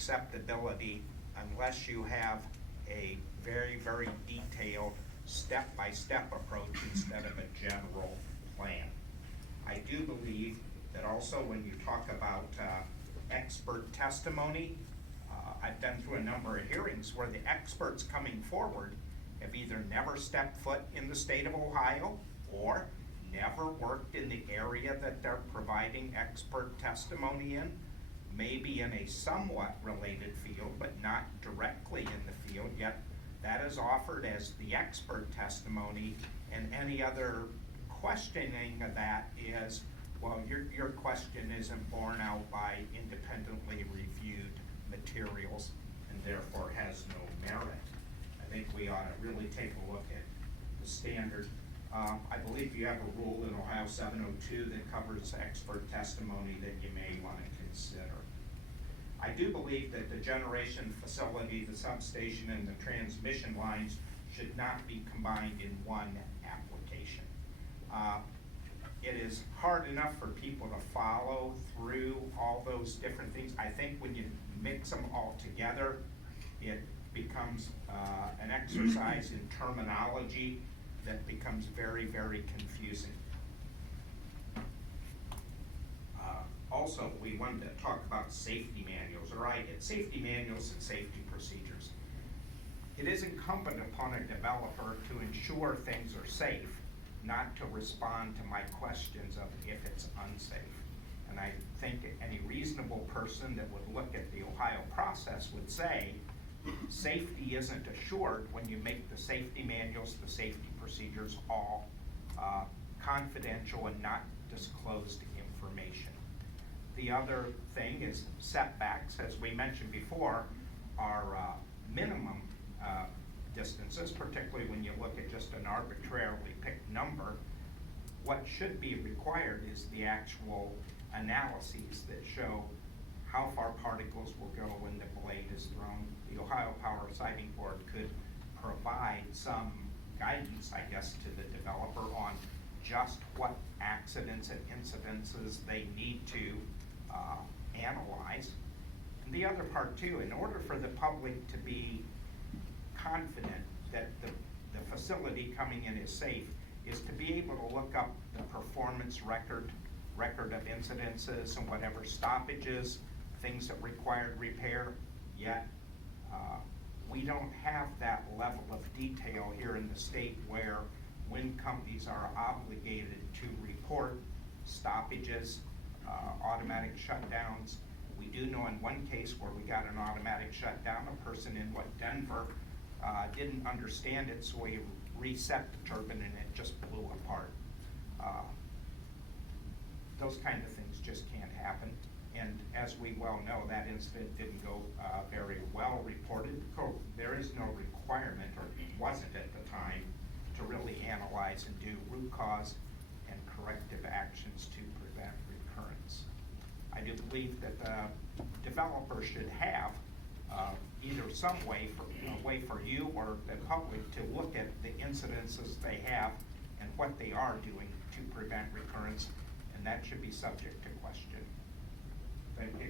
acceptability unless you have a very, very detailed step-by-step approach instead of a general plan. I do believe that also when you talk about expert testimony, I've been through a number of hearings where the experts coming forward have either never stepped foot in the state of Ohio or never worked in the area that they're providing expert testimony in, maybe in a somewhat related field, but not directly in the field, yet that is offered as the expert testimony, and any other questioning of that is, well, your question isn't borne out by independently reviewed materials and therefore has no merit. I think we ought to really take a look at the standard. I believe you have a rule in Ohio 702 that covers expert testimony that you may want to consider. I do believe that the generation facility, the substation, and the transmission lines should not be combined in one application. It is hard enough for people to follow through all those different things. I think when you mix them all together, it becomes an exercise in terminology that becomes very, very confusing. Also, we wanted to talk about safety manuals, or I did, safety manuals and safety procedures. It is incumbent upon a developer to ensure things are safe, not to respond to my questions of if it's unsafe. And I think any reasonable person that would look at the Ohio process would say, safety isn't assured when you make the safety manuals, the safety procedures all confidential and not disclosed information. The other thing is setbacks, as we mentioned before, are minimum distances, particularly when you look at just an arbitrarily picked number. What should be required is the actual analyses that show how far particles will go when the blade is thrown. The Ohio Power Siting Board could provide some guidance, I guess, to the developer on just what accidents and incidences they need to analyze. And the other part too, in order for the public to be confident that the facility coming in is safe, is to be able to look up the performance record of incidences and whatever stoppages, things that required repair, yet we don't have that level of detail here in the state where wind companies are obligated to report stoppages, automatic shutdowns. We do know in one case where we got an automatic shutdown, a person in Denver didn't understand it, so he reset the turbine and it just blew apart. Those kind of things just can't happen. And as we well know, that incident didn't go very well reported. There is no requirement, or wasn't at the time, to really analyze and do root cause and corrective actions to prevent recurrence. I do believe that the developer should have either some way for you or the public to look at the incidences they have and what they are doing to prevent recurrence, and that should be subject to question. Thank you.